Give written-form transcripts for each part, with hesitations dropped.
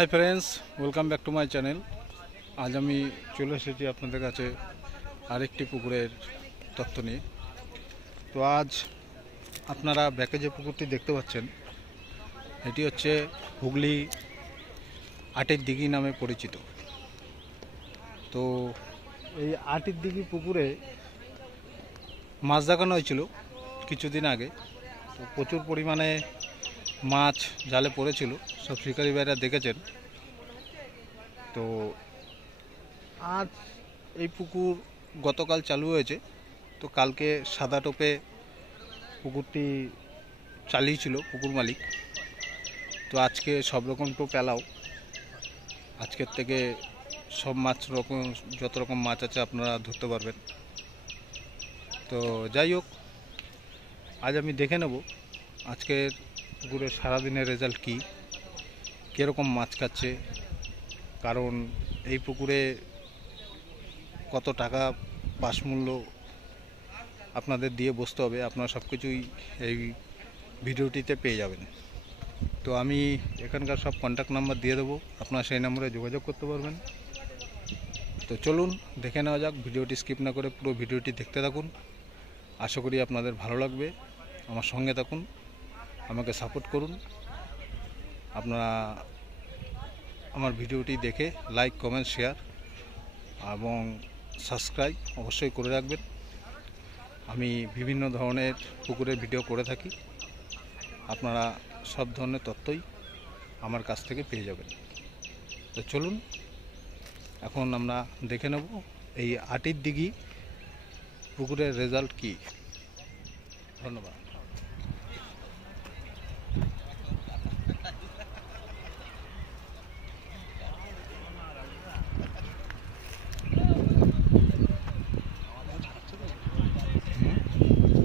Hi friends, welcome back to my channel. আজ আমি চলে এসেছি আপনাদের কাছে আরেকটি পুকুরের তথ্য নিয়ে। তো আজ আপনারা ব্যাকে যে পুকুরটি দেখতে পাচ্ছেন, এটি হচ্ছে হুগলি আটের দিঘি নামে পরিচিত। তো এই আটের দিঘি পুকুরে মাছ দেখানো হয়েছিল কিছুদিন আগে। তো প্রচুর পরিমাণে মাছ জালে পড়েছিল, সব শিকারী ভাইরা দেখেছেন। তো আজ এই পুকুর গতকাল চালু হয়েছে। তো কালকে সাদা টোপে পুকুরটি চালিয়েছিল পুকুর মালিক। তো আজকে সব রকম টোপ এলাও, আজকের থেকে সব মাছ রকম যত রকম মাছ আছে আপনারা ধরতে পারবেন। তো যাই হোক, আজ আমি দেখে নেব আজকের পুকুরের সারাদিনের রেজাল্ট কী, কীরকম মাছ খাচ্ছে, কারণ এই পুকুরে কত টাকা পাস মূল্য আপনাদের দিয়ে বসতে হবে, আপনারা সব কিছুই এই ভিডিওটিতে পেয়ে যাবেন। তো আমি এখানকার সব কন্ট্যাক্ট নাম্বার দিয়ে দেবো, আপনারা সেই নম্বরে যোগাযোগ করতে পারবেন। তো চলুন দেখে নেওয়া যাক। ভিডিওটি স্কিপ না করে পুরো ভিডিওটি দেখতে থাকুন, আশা করি আপনাদের ভালো লাগবে। আমার সঙ্গে থাকুন, আমাকে সাপোর্ট করুন। আপনারা আমার ভিডিওটি দেখে লাইক, কমেন্ট, শেয়ার এবং সাবস্ক্রাইব অবশ্যই করে রাখবেন। আমি বিভিন্ন ধরনের পুকুরের ভিডিও করে থাকি, আপনারা সব ধরনের তথ্যই আমার কাছ থেকে পেয়ে যাবেন। তো চলুন এখন আমরা দেখে নেব এই আটির দিঘি পুকুরের রেজাল্ট কী। ধন্যবাদ।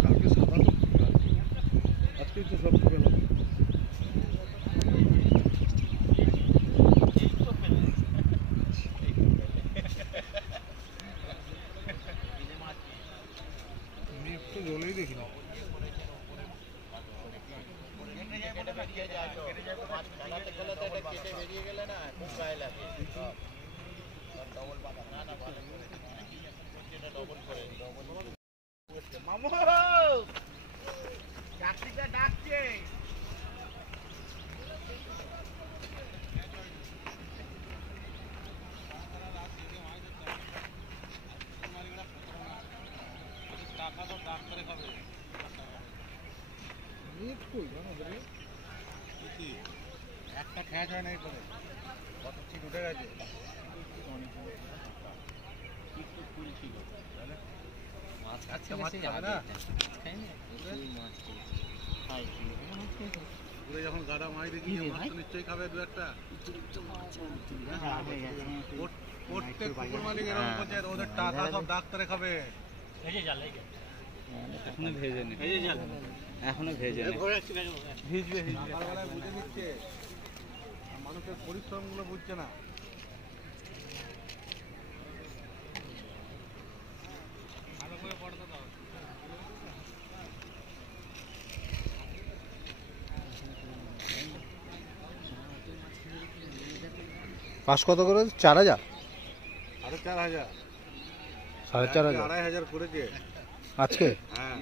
কালকে সাদা তো আজকে তো সব পেলাম। আমি একটু জলেই দেখি না। মামু ডাকছে ডাকছে। একটা খ্যাচ হয় নাই করে কত ঠিক উঠে গেছে। মাছ খাচ্ছে, মাছ খাবে না পুরো যখন গাড়া মাছ দেখি মাছ তো নিশ্চয়ই খাবে দু একটা। প্রত্যেক পুকুর মালিক এরকম করছে, ওদের টাকা সব ডাক্তারে খাবে। এখনো ভেজে নি, এখনো ভেজে নি, ভিজবে সকালবেলায় বুঝে নিচ্ছে, মানুষের পরিশ্রমগুলো বুঝছে না। ভালো করে পড়তে দাও। পাস কত করে? 4000, 4500, 4500, 2500 করেছে আজকে। হ্যাঁ,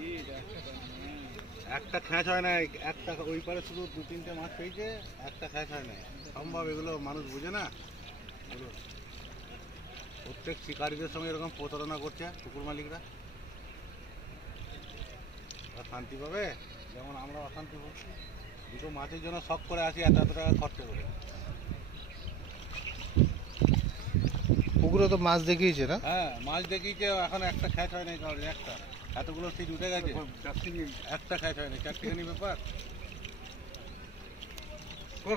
একটা খ্যাঁচ হয় না, একটা ওই পারে শুধু 2-3টে মাছ পেয়েছে, একটা খ্যাঁচ হয় না। সম্ভব এগুলো মানুষ বুঝে না। প্রত্যেক শিকারীদের সঙ্গে এরকম প্রতারণা করছে পুকুর মালিকরা। ওরা শান্তি পাবে যেমন আমরা অশান্তি পাচ্ছি। দুটো মাছের জন্য শখ করে আসি এত টাকা খরচা করে। পুকুরে তো মাছ দেখিয়েছে না? হ্যাঁ, মাছ দেখিয়েছে, এখন একটা খ্যাচ হয় না। কারণ একটা এতগুলো সিট উঠে গেছে, একটা খ্যাচ হয় না। চারটিখানি ব্যাপার।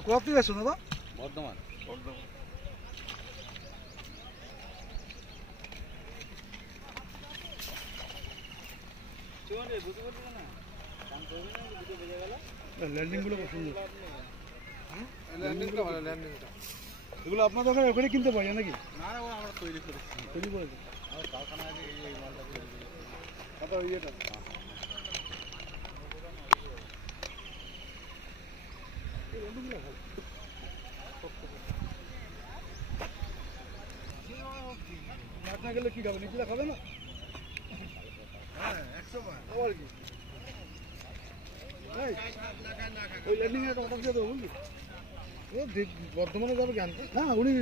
কোথা থেকে আসছো দাদা? বর্ধমান। ল্যান্ডিংগুলো পছন্দ। এগুলো আপনাদের ওখানে ওখানে কিনতে পাওয়া যায় নাকি? না, আমরা তৈরি করেছি, তৈরি করেছে আমার কারখানা আছে, এই মালটা তৈরি করেছি। আপনার ইয়েটা মাছ না গেলে কি খাবে? নিচে খাবে না? হ্যাঁ, 100 বার। আবার কি? এই, ওই ল্যান্ডিং এর অর্ডার দিয়ে দেবো বুঝলি? ও বর্ধমানে যাবে কি আনতে? হ্যাঁ, উনি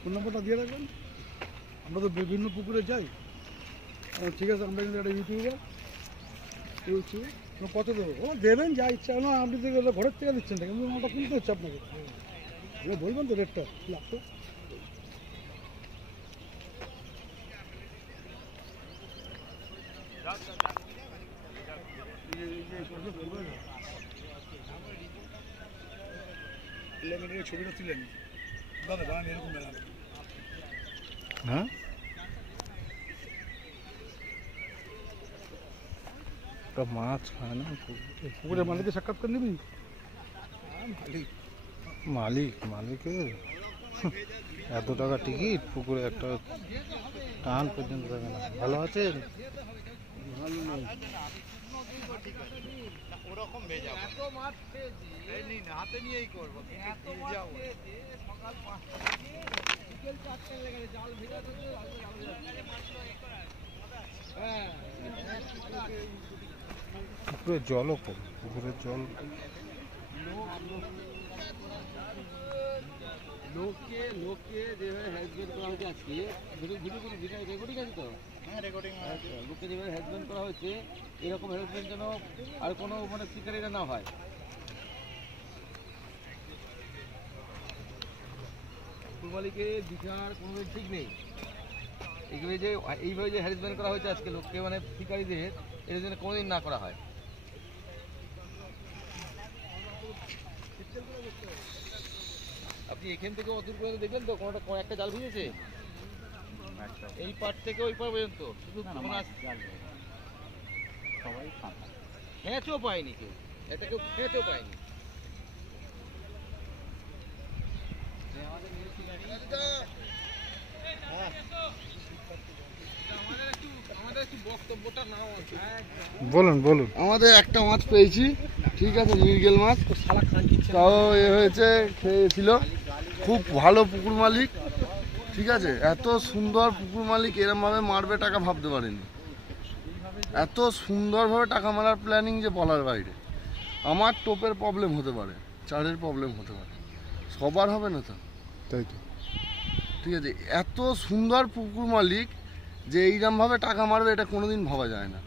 ফোন নাম্বারটা দিয়ে রাখবেন। আমরা তো বিভিন্ন পুকুরে যাই। ঠিক আছে, আমরা কিন্তু একটা ইউটিউবার কত দেবো? ও দেবেন যা ইচ্ছা না, আপনি থেকে ঘরের থেকে দিচ্ছেন না, কিন্তু ওটা কিনতে হচ্ছে আপনাকে। বলবেন তো রেটটা লাগতো। ছবিটা তুলেন দাদা, দাঁড়ান এরকম বেড়ান। হ্যাঁ, তো মাছ খায় না পুকুরে। পুকুরের মালিকের সাক্ষাৎ করে নিবি? মালিকের এত টাকা টিকিট, পুকুরে একটা টান পর্যন্ত থাকে না। ভালো আছেন? ভালো নয়। পুকুরের জলও কম, পুকুরের জল লোককে যেভাবে হ্যাজমেন্ট করা হয়েছে আজকে, রেকর্ডিং আছে তো? হ্যাঁ, রেকর্ডিং আছে। লোককে যেভাবে হ্যাজমেন্ট করা হয়েছে, এরকম হ্যাজমেন্ট যেন আর কোনো মানে শিকারীরা না হয়। পুকুর মালিকের বিচার কোনো ঠিক নেই। এইভাবে যে হ্যারাসমেন্ট করা হয়েছে আজকে লোককে, মানে শিকারীদের, এর জন্য কোনোদিন না করা হয়। আপনি এখান থেকে অদূর পর্যন্ত দেখবেন তো একটা জাল ভিজেছে, এই পার থেকে ওই পার পর্যন্ত শুধু সবাই খেঁচও পায়নি, কেউ এটা কেউ খেঁচও পায়নি। বলুন। আমাদের একটা মাছ পেয়েছি, ঠিক আছে, মৃগেল মাছ। তাও এ হয়েছে, খেয়েছিল। খুব ভালো পুকুর মালিক, ঠিক আছে। এত সুন্দর পুকুর মালিক এরমভাবে মারবে টাকা ভাবতে পারেনি। এত সুন্দরভাবে টাকা মারার প্ল্যানিং যে বলার বাইরে। আমার টোপের প্রবলেম হতে পারে, চারের প্রবলেম হতে পারে, সবার হবে না তো, তাই তো। ঠিক আছে। এত সুন্দর পুকুর মালিক যে এইরকমভাবে টাকা মারবে, এটা কোনোদিন ভাবা যায় না।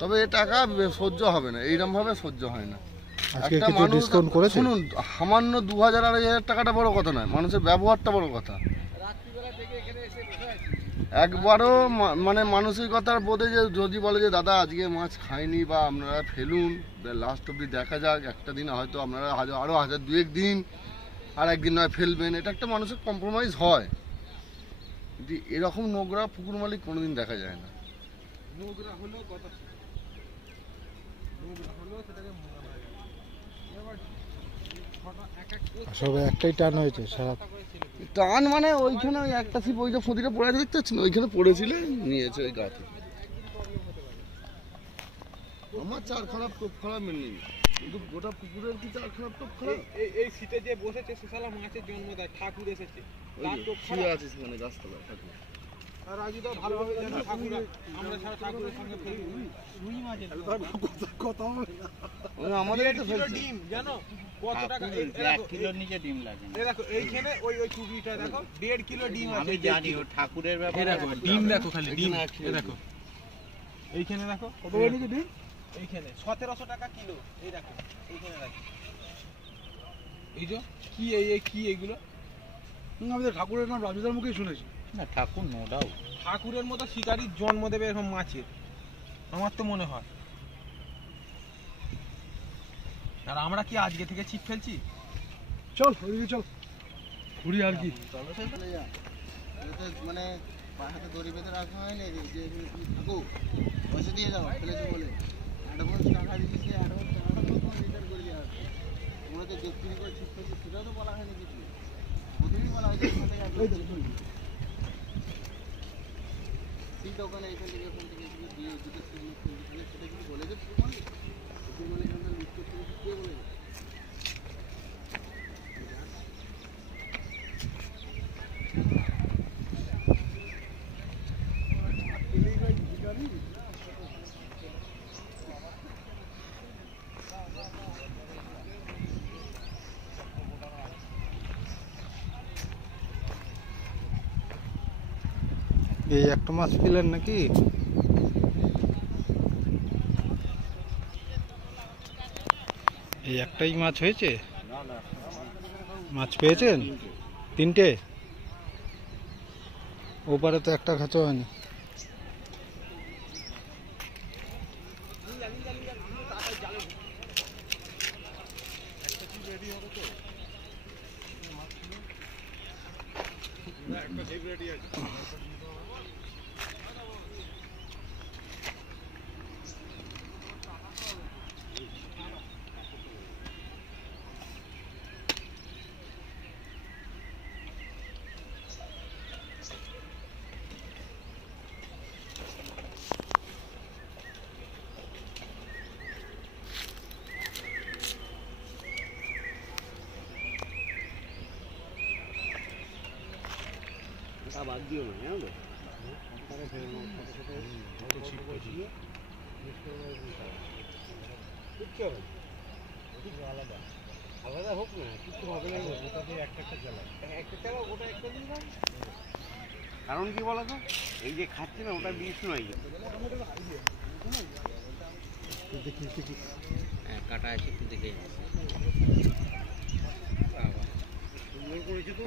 তবে এ টাকা সহ্য হবে না, এইরকমভাবে সহ্য হয় না। একটা মানুষ, শুনুন, সামান্য 2000-2500 টাকাটা বড় কথা নয়, মানুষের ব্যবহারটা বড় কথা। একবারও মানে মানসিকতার বোধে যে যদি বলে যে দাদা আজকে মাছ খাইনি বা আপনারা ফেলুন, লাস্ট অব্দি দেখা যাক, একটা দিন হয়তো আপনারা আরও 1000-2000 দিন, আর একদিন নয় ফেলবেন, এটা একটা মানুষের কম্প্রোমাইজ হয়। কিন্তু এরকম নোংরা পুকুর মালিক কোনোদিন দেখা যায় না। সবে একটাই টান হয়েছে সারা। টান মানে ওইখানে ওই একটা ছিপ, ওই যে ফদিটা পড়ে আছে দেখতে পাচ্ছেন, ওইখানে পড়েছিল, নিয়েছে ওই গাছে। আমার চার খারাপ টোপ খারাপ মেনে, কিন্তু গোটা পুকুরের কি চার খারাপ টোপ খারাপ? এই সিটে যে বসেছে সুশালা মাছের জন্ম দেয়, ঠাকুর এসেছে, তার টোপ শুয়ে খারাপ। আছে সেখানে গাছতলায় ঠাকুর। আর রাজুদা ভালোভাবে জানে ঠাকুর, আমরা ছাড়া ঠাকুরের সঙ্গে ফেলি রুই মাছের কথা হবে না। আমাদের একটা 1.5 কিলো ফেলছে ডিম, জানো কত টাকা? 1 কিলোর নিচে ডিম লাগে না। এই দেখো এইখানে ওই টুপিটা দেখো, 1.5 কিলো ডিম আছে। আমি জানি ও ঠাকুরের ব্যাপারে। দেখো ডিম দেখো, খালি ডিম এখানে এই দেখো, এইখানে দেখো কত করে নিচে ডিম? এইখানে 1700 টাকা কিলো। এই দেখো এইখানে দেখো, এই যে কি এই কি এগুলো? আমাদের ঠাকুরের নাম রাজুদার মুখেই শুনেছি। না ঠাকুর নো ডাউট। ঠাকুরের মতো শিকারীর জন্ম দেবে এরকম মাছের, আমার তো মনে হয়। আর আমরা কি আজকে থেকে ছিপ ফেলছি? চল ওইদিকে চল, ঘুরি আর কি। মানে হাতে দড়ি বেঁধে রাখা হয় না যে থাকো, পয়সা দিয়ে যাও ফেলেছো বলে, অ্যাডভান্স টাকা দিয়েছি, অ্যাডভান্স টাকাটা তোমার রিটার্ন করে দেওয়া হবে। তোমরা যে চুরি করে ছিপ ফেলছো সেটাও তো বলা হয়নি কিছু, প্রথমেই বলা হয়েছে এখান থেকে সিট ওখানে এখান থেকে ওখান থেকে এগুলো দিয়ে দুটো সিট সেটা কিছু বলেছে বলে এখানে লিস্ট করতে কে বলেছে? এই একটা মাছ পেলেন নাকি? এই একটাই মাছ হয়েছে? মাছ পেয়েছেন? তিনটে? ওপারে তো একটা খাঁচা হয়নি। কারণ কি বলতো, এই যে খাচ্ছে না ওটা বিষ নয়। কাটা আছে একটু দেখে সুন্দর করেছে তো।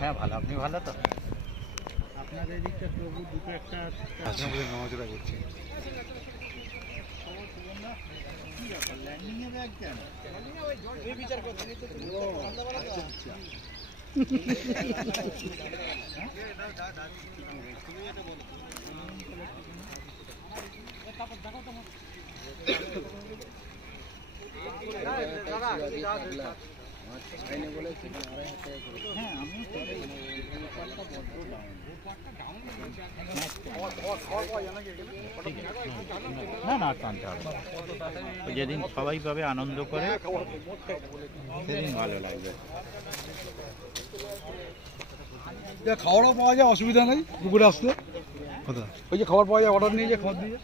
হ্যাঁ ভালো, আপনি ভালো তো? আপনার এদিকটা তবু দুটো একটা আচ্ছা নজরা করছি। ল্যান্ডিং এ ব্যাগ কেন? এই বিচার করতে নিতে না না টানতে হবে না। ওই যেদিন সবাই পাবে আনন্দ করে সেদিন ভালো লাগবে। খাওয়ারও পাওয়া যায়, অসুবিধা নেই দুপুরে আসলে। কোথা? ওই যে খাবার পাওয়া যায়, অর্ডার নিয়ে যে খাবার দিয়ে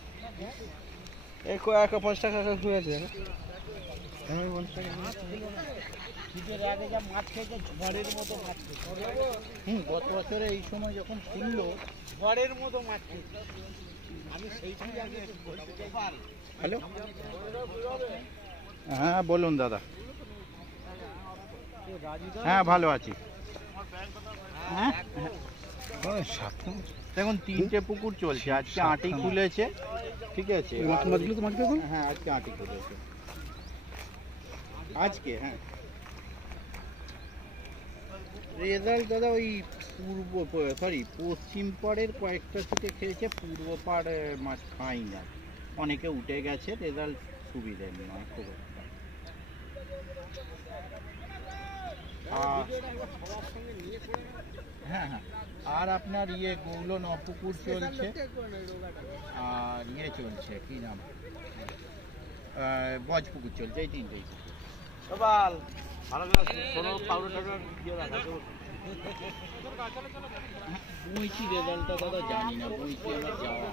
50 টাকা হয়েছে। শীতের আগে যা মাছ খেয়েছে ঝড়ের মতো মাছ খেয়েছে। গত বছরে এই সময় যখন শুনলো ঝড়ের মতো মাছ খেয়েছে। আমি সেইটাই আগে বলতে চাই। হ্যালো, হ্যাঁ বলুন দাদা। হ্যাঁ ভালো আছি। হ্যাঁ দেখুন 3টে পুকুর চলছে, আজকে আঁটি খুলেছে, ঠিক আছে? মাছগুলো তো মাছগুলো হ্যাঁ আজকে আঁটি খুলেছে আজকে। হ্যাঁ রেজাল্ট দাদা ওই পশ্চিম পাড়ের কয়েকটা থেকে খেয়েছে, পূর্ব পাড় মাছ খাই না, অনেকে উঠে গেছে, রেজাল্ট সুবিধে নয় খুব একটা। হ্যাঁ হ্যাঁ, আর আপনার গৌলো নপুকুর চলছে, আর চলছে কি নাম, বজপুকুর চলছে, এই তিনটেই। বইছি রেজাল্টটা দাদা জানি না, বইছি আমার যাওয়া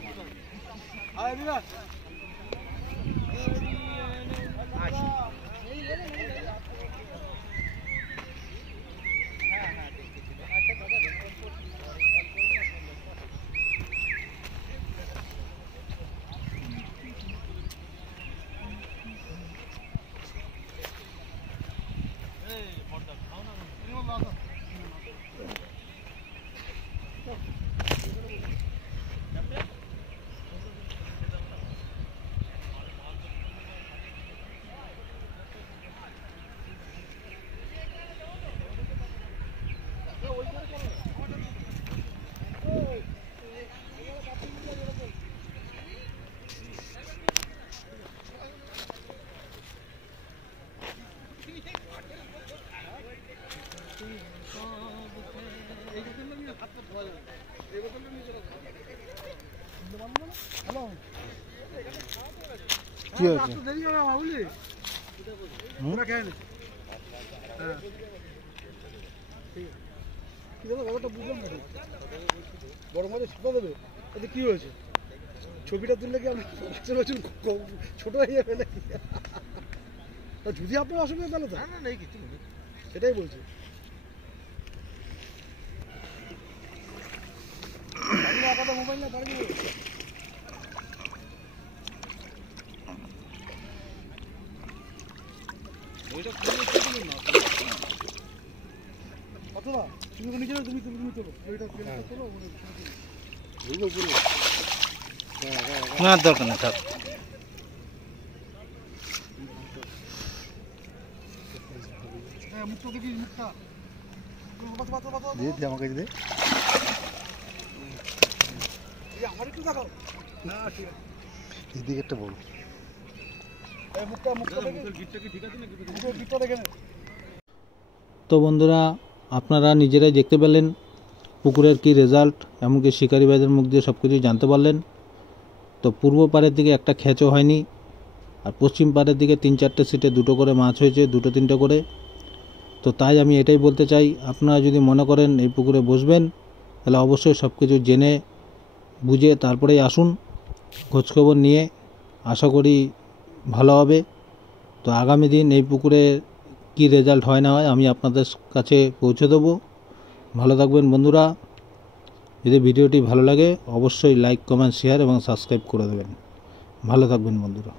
কি হয়েছে? একটু দেরি হবে আমার, বুঝলি? ওরা খেয়ে নে। হ্যাঁ ঠিক আছে। কি দাদা ব্যাপারটা বুঝলাম না ঠিক। বড় মাঝে সাদা দেবে, এতে কি হয়েছে? ছবিটা তুললে কি আমার ছোট হয়ে যাবে নাকি? যদি আপনার অসুবিধা তাহলে তো না নেই কিছু, সেটাই বলছি। মোবাইল না পারবি অথবা তুমি নিজে তুমি তোলো ওইটা তোলো না দরকার নেই থাক। মুখটা দেখি মুখটা দিয়ে আমাকে দিয়ে আমার একটু দেখাও না ঠিক আছে এদিকে একটা বলো। মুখটা দেখে গিটটা দেখে নে। তো বন্ধুরা, আপনারা নিজেরাই দেখতে পেলেন পুকুরের কি রেজাল্ট, এমনকি শিকারি ভাইদের মুখ দিয়ে সব কিছুই জানতে পারলেন। তো পূর্ব পাড়ের দিকে একটা খেঁচো হয়নি, আর পশ্চিম পাড়ের দিকে 3-4টে সিটে 2টো করে মাছ হয়েছে, 2-3টে করে। তো তাই আমি এটাই বলতে চাই, আপনারা যদি মনে করেন এই পুকুরে বসবেন, তাহলে অবশ্যই সব কিছু জেনে বুঝে তারপরেই আসুন, খোঁজখবর নিয়ে। আশা করি ভালো হবে। তো আগামী দিন এই পুকুরে কি রেজাল্ট হয় না হয় আমি আপনাদের কাছে পৌঁছে দেবো। ভালো থাকবেন বন্ধুরা। যদি ভিডিওটি ভালো লাগে অবশ্যই লাইক, কমেন্ট, শেয়ার এবং সাবস্ক্রাইব করে দেবেন। ভালো থাকবেন বন্ধুরা।